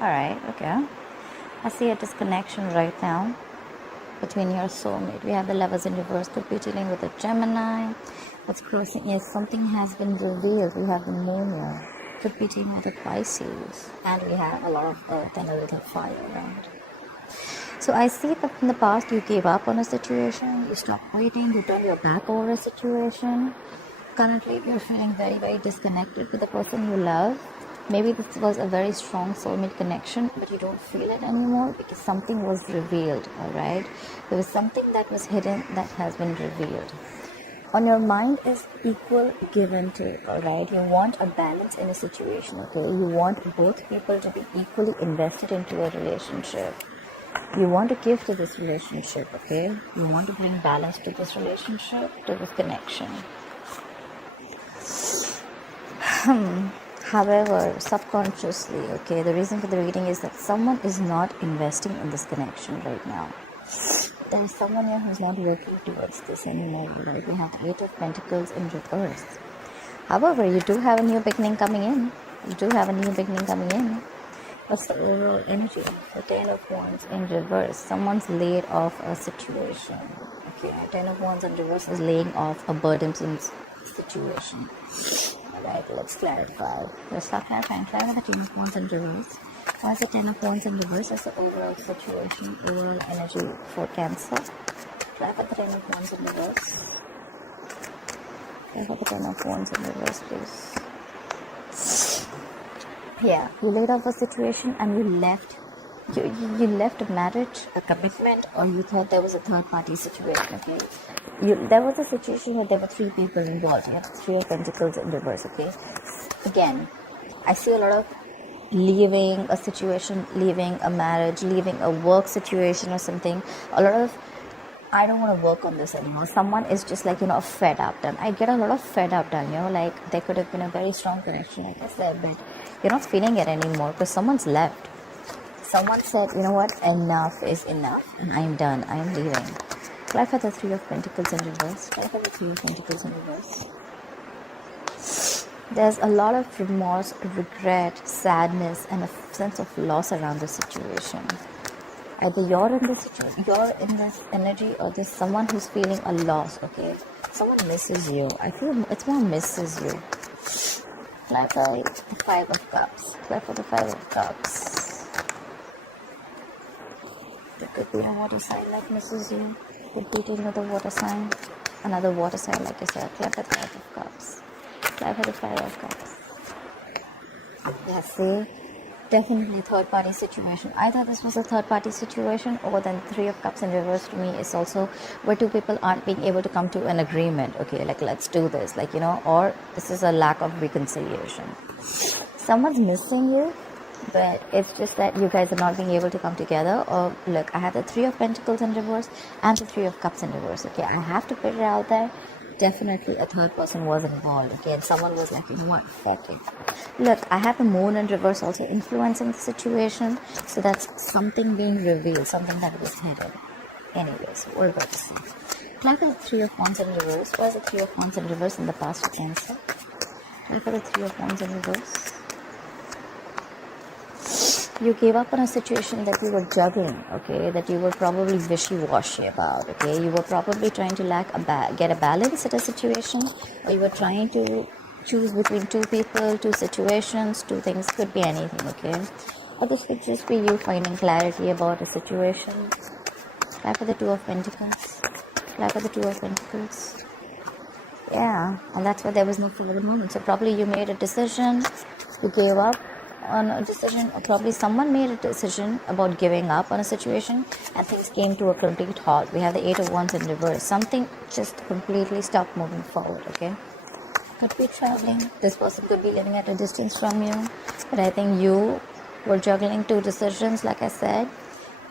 Alright, okay. I see a disconnection right now between your soulmate. We have the lovers in reverse. Could be dealing with a Gemini. What's crossing? Yes, something has been revealed. We have the moon here. Could be dealing with a Pisces. And we have a lot of earth and a little fire around. So I see that in the past you gave up on a situation, you stopped waiting, you turned your back over a situation. Currently you're feeling very, very disconnected with the person you love. Maybe this was a very strong soulmate connection, but you don't feel it anymore because something was revealed, alright? There was something that was hidden that has been revealed. On your mind is equal give and take, alright? You want a balance in a situation, okay? You want both people to be equally invested into a relationship. You want to give to this relationship, okay? You want to bring balance to this relationship, to this connection. However, subconsciously, okay, the reason for the reading is that someone is not investing in this connection right now. There is someone here who's not working towards this anymore, right? We have the Eight of Pentacles in reverse. However, you do have a new beginning coming in. You do have a new beginning coming in. What's the overall energy? The Ten of Wands in reverse. Someone's laid off a situation. Okay, Ten of Wands in reverse is laying off a burdensome situation. Alright, let's clarify. Let's start clarifying. Clarify the Ten of Wands in reverse. What's the Ten of Wands in reverse? That's the overall situation, overall energy for Cancer. Clarify the Ten of Wands in reverse. Clarify the Ten of Wands in reverse, please. Yeah, you laid off a situation and you left. You left a marriage, a commitment, or you thought there was a third party situation, okay? There was a situation where there were three people involved. You have Three of Pentacles in reverse, okay? Again, I see a lot of leaving a situation, leaving a marriage, leaving a work situation or something. A lot of, I don't want to work on this anymore. Someone is just like, fed up done. I get a lot of fed up done, like there could have been a very strong connection, I guess there, but you're not feeling it anymore because someone's left. Someone said, you know what, enough is enough and I'm done, I'm leaving. Clarify the Three of Pentacles in reverse. Clarify the Three of Pentacles in reverse. There's a lot of remorse, regret, sadness, and a sense of loss around the situation. Either you're in this energy, or there's someone who's feeling a loss, okay? Someone misses you. I feel it's more misses you. Clarify the Five of Cups. Clarify the Five of Cups. There could be a water sign that misses you. Could be another water sign. Another water sign, like I said. Clarify the Five of Cups. Clarify the Five of Cups. Yeah, see? Definitely a third party situation. Either this was a third party situation, or then Three of Cups in reverse to me is also where two people aren't being able to come to an agreement. Okay, like let's do this, or this is a lack of reconciliation. Someone's missing you, but it's just that you guys are not being able to come together. Or look, I have the Three of Pentacles in reverse and the Three of Cups in reverse. Okay, I have to put it out there. Definitely a third person was involved, okay, and someone was like, you know what, fuck it. Look, I have the Moon in reverse also influencing the situation, so that's something being revealed, something that was hidden. Anyways, we're about to see. Clarify the Three of Wands in reverse. Why is the Three of Wands in reverse in the past for Cancer? Clarify the Three of Wands in reverse. You gave up on a situation that you were juggling, okay, that you were probably wishy-washy about, okay. You were probably trying to get a balance at a situation, or you were trying to choose between two people, two situations, two things, could be anything, okay. Or this could just be you finding clarity about a situation. Clap for the Two of Pentacles. Clap for the Two of Pentacles. Yeah, and that's why there was no forward movement. So probably you made a decision, you gave up on a decision, or probably someone made a decision about giving up on a situation and things came to a complete halt. We have the Eight of Wands in reverse. Something just completely stopped moving forward, okay? Could be traveling. This person could be living at a distance from you, but I think you were juggling two decisions, like I said,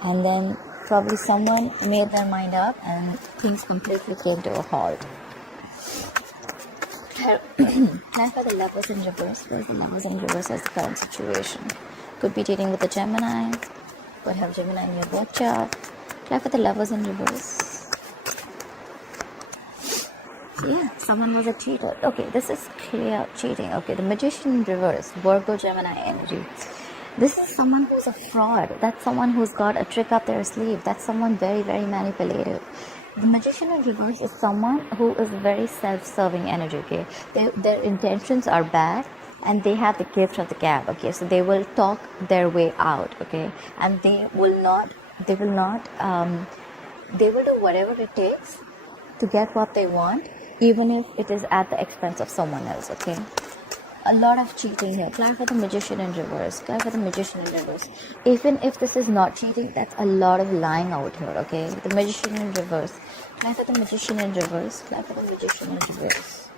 and then probably someone made their mind up and things completely came to a halt. Clarify the Lovers in reverse. Where's the Lovers in reverse as the current situation? Could be dealing with a Gemini. Could have Gemini in your birth chart. Clarify the Lovers in reverse. Yeah, someone was a cheater. Okay, this is clear cheating. Okay, the Magician in reverse. Virgo Gemini energy. This is someone who's a fraud. That's someone who's got a trick up their sleeve. That's someone very, very manipulative. The magician in reverse is someone who is very self-serving energy, okay? Their intentions are bad and they have the gift of the gab, okay? So they will talk their way out, okay? And they will do whatever it takes to get what they want, even if it is at the expense of someone else, okay? A lot of cheating here. Clarify for the magician in reverse. Clarify for the magician in reverse. Even if this is not cheating, that's a lot of lying out here, okay? The magician in reverse. Clarify for the magician in reverse. Clarify for the magician in reverse.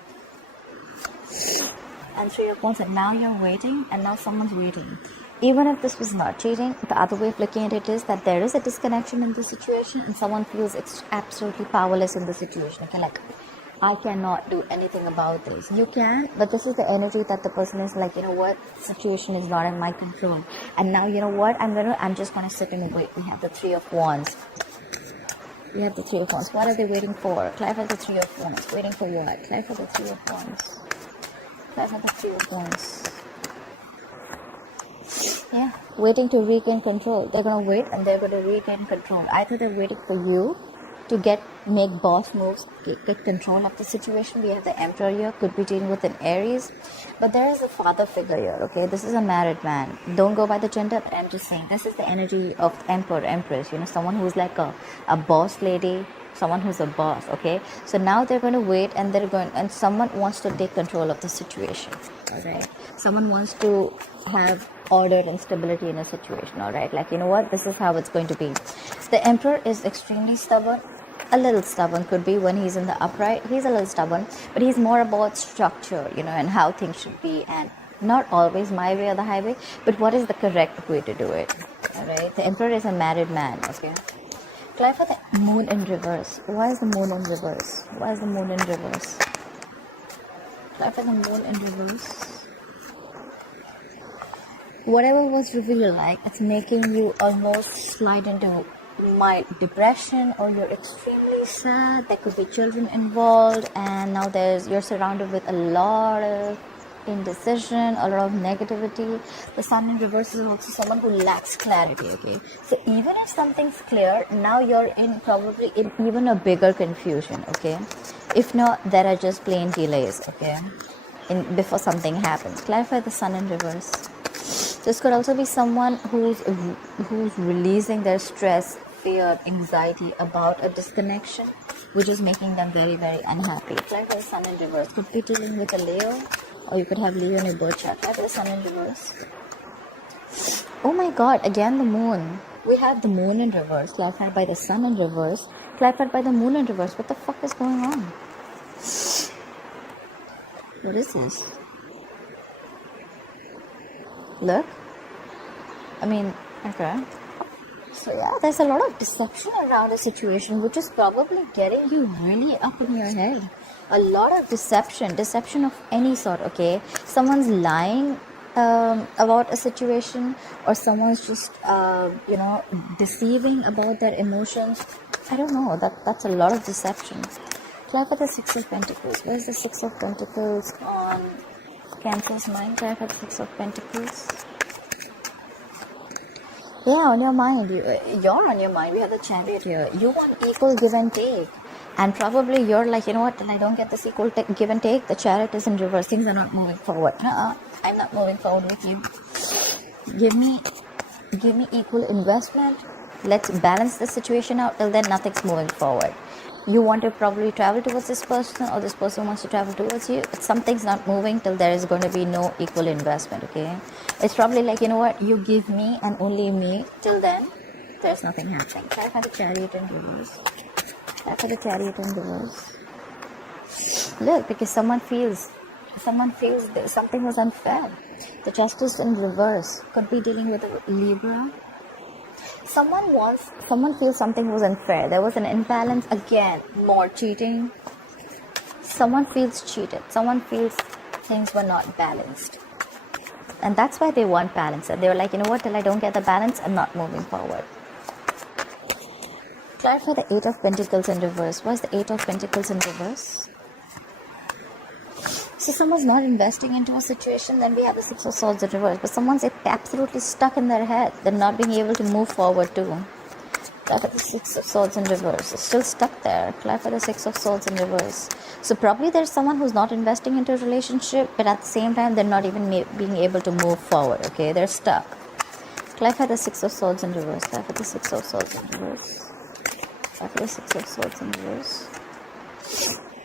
And 3 of Wands, and now you're waiting, and now someone's waiting. Even if this was not cheating, the other way of looking at it is that there is a disconnection in the situation, and someone feels absolutely powerless in the situation, okay? Like, I cannot do anything about this. You can, but this is the energy that the person is like, you know what, situation is not in my control. And now, you know what, I'm just gonna sit and wait. We have the 3 of Wands. We have the 3 of Wands. What are they waiting for? Clarify the 3 of Wands. Waiting for what? Clarify the 3 of Wands. Clarify the 3 of Wands. Yeah, waiting to regain control. They're gonna wait and they're gonna regain control. Either they're waiting for you to make boss moves, get control of the situation. We have the Emperor here, could be dealing with an Aries, but there is a father figure here, okay? This is a married man. Don't go by the gender, but I'm just saying this is the energy of Emperor, Empress, you know, someone who's like a boss lady, someone who's a boss, okay? So now they're going to wait and someone wants to take control of the situation, all right? Someone wants to have order and stability in a situation, all right? Like, you know what, this is how it's going to be. The Emperor is extremely stubborn. A little stubborn could be when he's in the upright. He's a little stubborn, but he's more about structure, you know, and how things should be, and not always my way or the highway, but what is the correct way to do it, all right? The Emperor is a married man, okay? Clarify the moon in reverse. Why is the moon in reverse? Why is the moon in reverse? Clarify the moon in reverse. Whatever was revealed, like, it's making you almost slide into mild depression, or you're extremely sad. There could be children involved, and now you're surrounded with a lot of indecision, a lot of negativity. The Sun in reverse is also someone who lacks clarity, okay? So even if something's clear, now you're probably in even a bigger confusion, okay? If not, there are just plain delays, okay, before something happens. Clarify the Sun in reverse. This could also be someone who's releasing their stress, fear, anxiety about a disconnection, which is making them very, very unhappy. Clarify the Sun in reverse. Could be dealing with a Leo, or you could have Leo in your birth chart. Clarify the Sun in reverse. Oh my God! Again, the Moon. We have the Moon in reverse, clarified by the Sun in reverse, clarified by the Moon in reverse. What the fuck is going on? What is this? Look. I mean, okay. So yeah, there's a lot of deception around the situation, which is probably getting you really up in your head. A lot of deception of any sort, okay? Someone's lying about a situation, or someone's just, deceiving about their emotions. I don't know, that's a lot of deception. Clarify the Six of Pentacles. Where's the Six of Pentacles? On Cancer's mind. Clarify the Six of Pentacles. Yeah, on your mind. You're on your mind. We have the Chariot here. You want equal give and take. And probably you're like, you know what, till I don't get this equal give and take, the Chariot is in reverse. Things are not moving forward. I'm not moving forward with you. Give me equal investment. Let's balance the situation out. Till then, nothing's moving forward. You want to probably travel towards this person, or this person wants to travel towards you, but something's not moving till there is going to be no equal investment, okay? It's probably like, you know what, you give me and only me. Till then, there's nothing happening. Try for the Chariot in reverse. Try for the Chariot in reverse. Look, because someone feels that something was unfair. The Justice in reverse could be dealing with a Libra. Someone feels something was unfair. There was an imbalance. Again, more cheating. Someone feels cheated. Someone feels things were not balanced. And that's why they want balance. And they were like, you know what, till I don't get the balance, I'm not moving forward. Clarify the Eight of Pentacles in reverse. Why is the Eight of Pentacles in reverse? So someone's not investing into a situation, then we have the Six of Swords in reverse. But someone's absolutely stuck in their head. They're not being able to move forward too. Clarify the Six of Swords in reverse. It's still stuck there. Clarify the Six of Swords in reverse. So probably there's someone who's not investing into a relationship, but at the same time, they're not even being able to move forward, okay? They're stuck. Clarify the Six of Swords in reverse. Clarify the Six of Swords in reverse. Clarify the Six of Swords in reverse.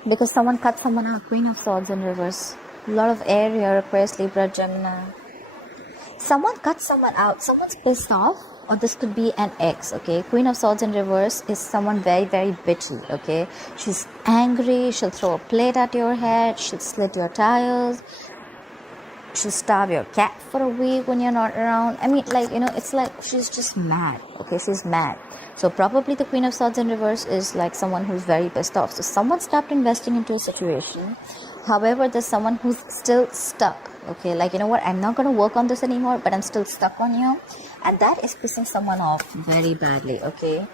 Because someone cut someone out. Queen of Swords in reverse. A lot of air here. Aquarius, Libra, Gemini. Someone cut someone out. Someone's pissed off. Or this could be an ex, okay? Queen of Swords in reverse is someone very, very bitchy, okay? She's angry. She'll throw a plate at your head. She'll slit your tires. She'll starve your cat for a week when you're not around. I mean, like, it's like she's just mad, okay? She's mad. So probably the Queen of Swords in reverse is like someone who's very pissed off. So someone stopped investing into a situation. However, there's someone who's still stuck, okay? Like, you know what? I'm not going to work on this anymore, but I'm still stuck on you. And that is pissing someone off very badly, okay?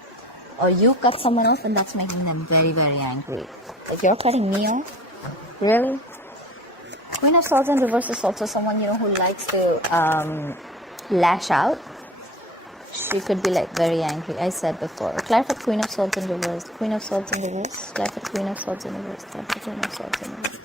Or you cut someone off and that's making them very, very angry. Like, you're cutting me off? Really? Queen of Swords in reverse is also someone, who likes to lash out. She could be like very angry. I said before. Clarify the Queen of Swords in reverse. Queen of Swords in reverse. Clarify the Queen of Swords in reverse. Clarify the Queen of Swords in reverse.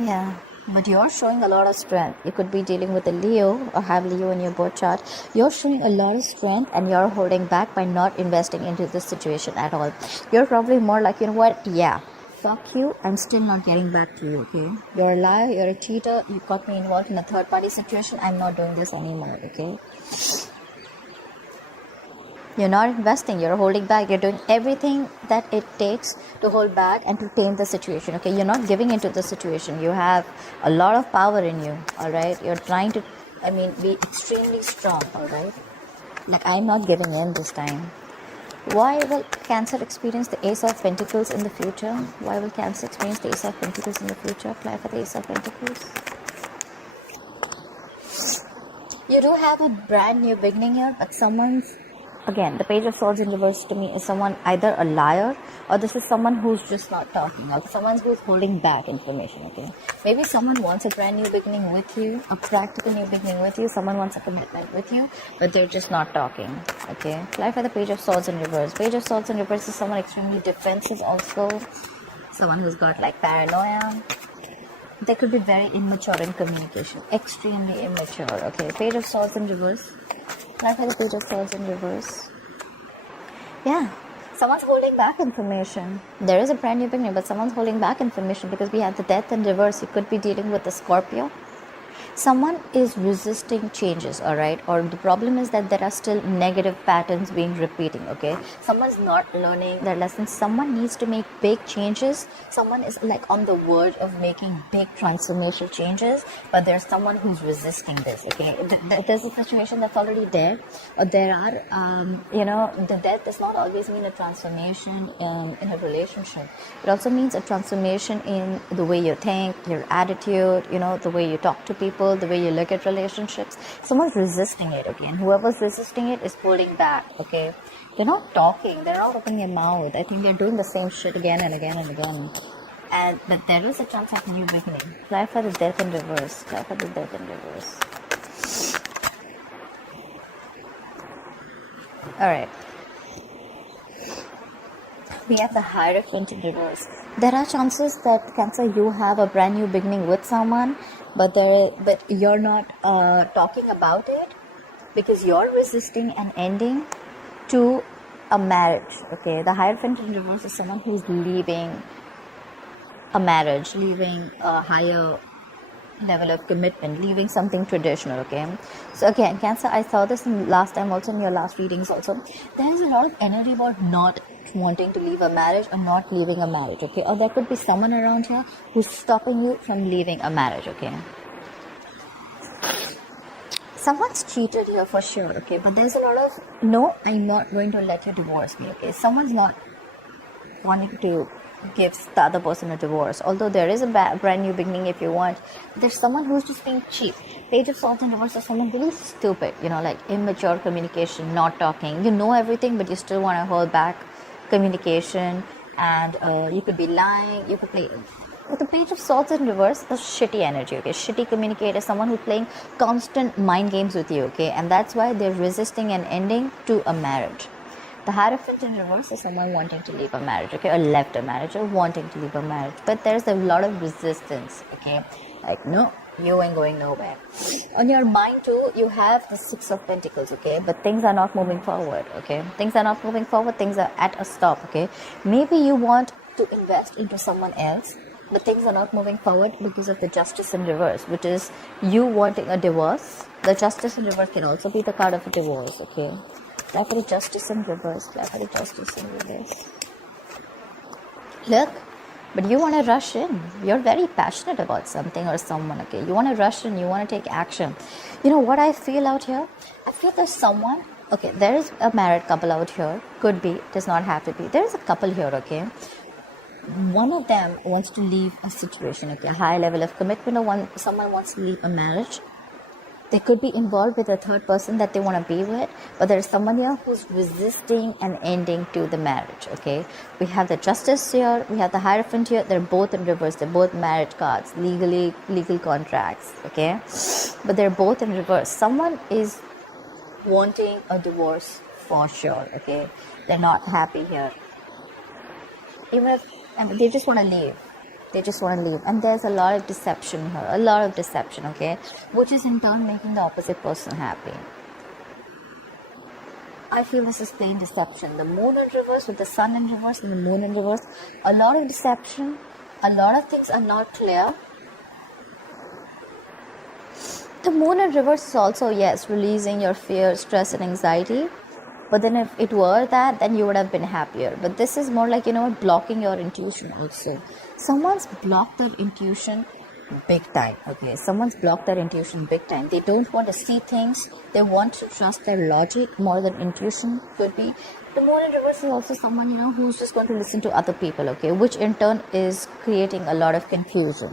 Yeah. But you're showing a lot of strength. You could be dealing with a Leo or have Leo in your birth chart. You're showing a lot of strength and you're holding back by not investing into this situation at all. You're probably more like, you know what? Yeah. Fuck you, I'm still not getting back to you, okay? You're a liar, you're a cheater, you got me involved in a third party situation, I'm not doing this anymore, okay? You're not investing, you're holding back, you're doing everything that it takes to hold back and to tame the situation, okay? You're not giving into the situation, you have a lot of power in you, alright? You're trying to, be extremely strong, alright? Like, I'm not giving in this time. Why will Cancer experience the Ace of Pentacles in the future? Why will Cancer experience the Ace of Pentacles in the future? Apply for the Ace of Pentacles. You do have a brand new beginning here, but someone's... Again, the Page of Swords in reverse to me is someone either a liar or this is someone who's just not talking. Or someone who's holding back information, okay? Maybe someone wants a brand new beginning with you, a practical new beginning with you. Someone wants a commitment with you, but they're just not talking, okay? Clarify the Page of Swords in reverse. Page of Swords in reverse is someone extremely defensive also. Someone who's got like paranoia. They could be very immature in communication. Extremely immature, okay? Page of Swords in reverse. Clarify the Page of Swords in reverse. Yeah. Someone's holding back information. There is a brand new beginning, but someone's holding back information because we have the Death in reverse. You could be dealing with the Scorpio. Someone is resisting changes, alright? Or the problem is that there are still negative patterns being repeating, okay? Someone's not learning their lessons. Someone needs to make big changes. Someone is like on the verge of making big transformational changes, but there's someone who's resisting this, okay? There's a situation that's already there, or there are, the death does not always mean a transformation in a relationship. It also means a transformation in the way you think, your attitude, the way you talk to people, the way you look at relationships. Someone's resisting it, okay? And whoever's resisting it is holding back, okay? They're not talking, they're not opening their mouth. I think they're doing the same shit again and again and again. But there is a chance of a new beginning. Clarify the Death in reverse. Clarify the Death in reverse. Alright. We have the Hierophant in reverse. There are chances that Cancer, you have a brand new beginning with someone, but you're not talking about it because you're resisting an ending to a marriage, okay? The Hierophant in reverse is someone who's leaving a marriage, leaving a higher level of commitment, leaving something traditional, okay? So again, Cancer, I saw this last time also in your last readings also. There's a lot of energy about not wanting to leave a marriage or not leaving a marriage, okay? Or there could be someone around here who's stopping you from leaving a marriage, okay? Someone's cheated here for sure, okay? But there's a lot of, no, I'm not going to let you divorce me, okay? Someone's not wanting to give the other person a divorce. Although there is a brand new beginning if you want. There's someone who's just being cheap. Page of Swords in reverse is someone really stupid, like immature communication, not talking. You know everything, but you still want to hold back communication. and you could be lying. You could play with the Page of Swords in reverse. The shitty energy, okay? Shitty communicator, someone who's playing constant mind games with you, okay? And that's why they're resisting an ending to a marriage. The Hierophant in reverse is someone wanting to leave a marriage, okay, or left a marriage, or wanting to leave a marriage, but there's a lot of resistance, okay? Like, no, you ain't going nowhere. On your mind too, you have the Six of Pentacles, okay, but things are not moving forward, okay? Things are not moving forward, things are at a stop, okay? Maybe you want to invest into someone else, but things are not moving forward because of the Justice in reverse, which is you wanting a divorce. The Justice in reverse can also be the card of a divorce, okay? Apply for the Justice in reverse. Apply for the Justice in reverse. Look, but you want to rush in. You're very passionate about something or someone, okay? You want to rush in. You want to take action. You know what I feel out here? I feel there's someone, okay, there is a married couple out here. Could be, does not have to be. There is a couple here, okay? One of them wants to leave a situation, okay? A high level of commitment, or someone wants to leave a marriage. They could be involved with a third person that they want to be with, but there's someone here who's resisting an ending to the marriage, okay? We have the Justice here, we have the Hierophant here. They're both in reverse. They're both marriage cards, legal contracts, okay? But they're both in reverse. Someone is wanting a divorce for sure, okay? They're not happy here. Even if they just want to leave. They just want to leave. And there's a lot of deception here. A lot of deception, okay? Which is in turn making the opposite person happy. I feel this is plain deception. The Moon in reverse with the Sun in reverse and the Moon in reverse. A lot of deception. A lot of things are not clear. The Moon in reverse is also, yes, releasing your fear, stress and anxiety. But then if it were that, then you would have been happier. But this is more like, blocking your intuition also. Someone's blocked their intuition big time, okay? Someone's blocked their intuition big time. They don't want to see things. They want to trust their logic more than intuition could be. The Moon in reverse is also someone, who's just going to listen to other people, okay? Which in turn is creating a lot of confusion.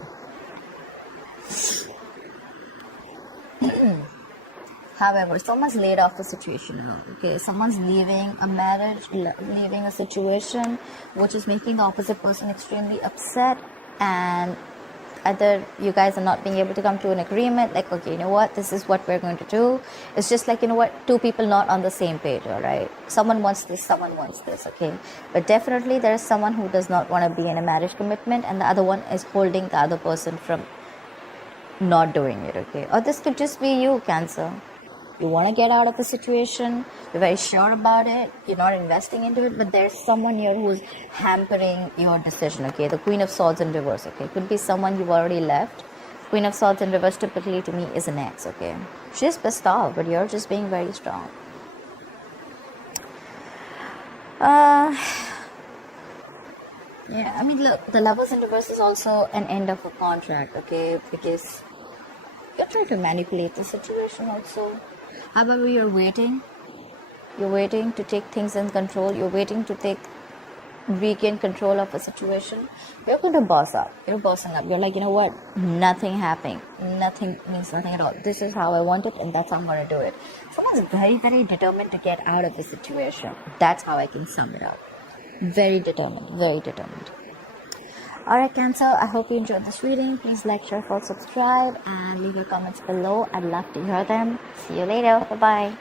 However, someone's laid off the situation now, okay? Someone's leaving a marriage, leaving a situation, which is making the opposite person extremely upset, and either you guys are not being able to come to an agreement, like, okay, you know what, this is what we're going to do. It's just like, two people not on the same page, all right? Someone wants this, someone wants this, okay? But definitely there is someone who does not want to be in a marriage commitment, and the other one is holding the other person from not doing it, okay? Or this could just be you, Cancer. You want to get out of the situation, you're very sure about it, you're not investing into it, but there's someone here who's hampering your decision, okay? The Queen of Swords in reverse, okay? Could be someone you've already left. Queen of Swords in reverse typically to me is an ex, okay? She's pissed off, but you're just being very strong. Yeah, I mean, look, the Lovers in reverse is also an end of a contract, okay? Because you're trying to manipulate the situation also. However, you're waiting to take things in control. You're waiting to regain control of a situation. You're going to boss up. You're bossing up. You're like, you know what? Nothing happening. Nothing means nothing at all. This is how I want it, and that's how I'm going to do it. Someone's very, very determined to get out of the situation. That's how I can sum it up. Very determined. Very determined. Alright, Cancer, I hope you enjoyed this reading. Please like, share, follow, subscribe, and leave your comments below. I'd love to hear them. See you later. Bye-bye.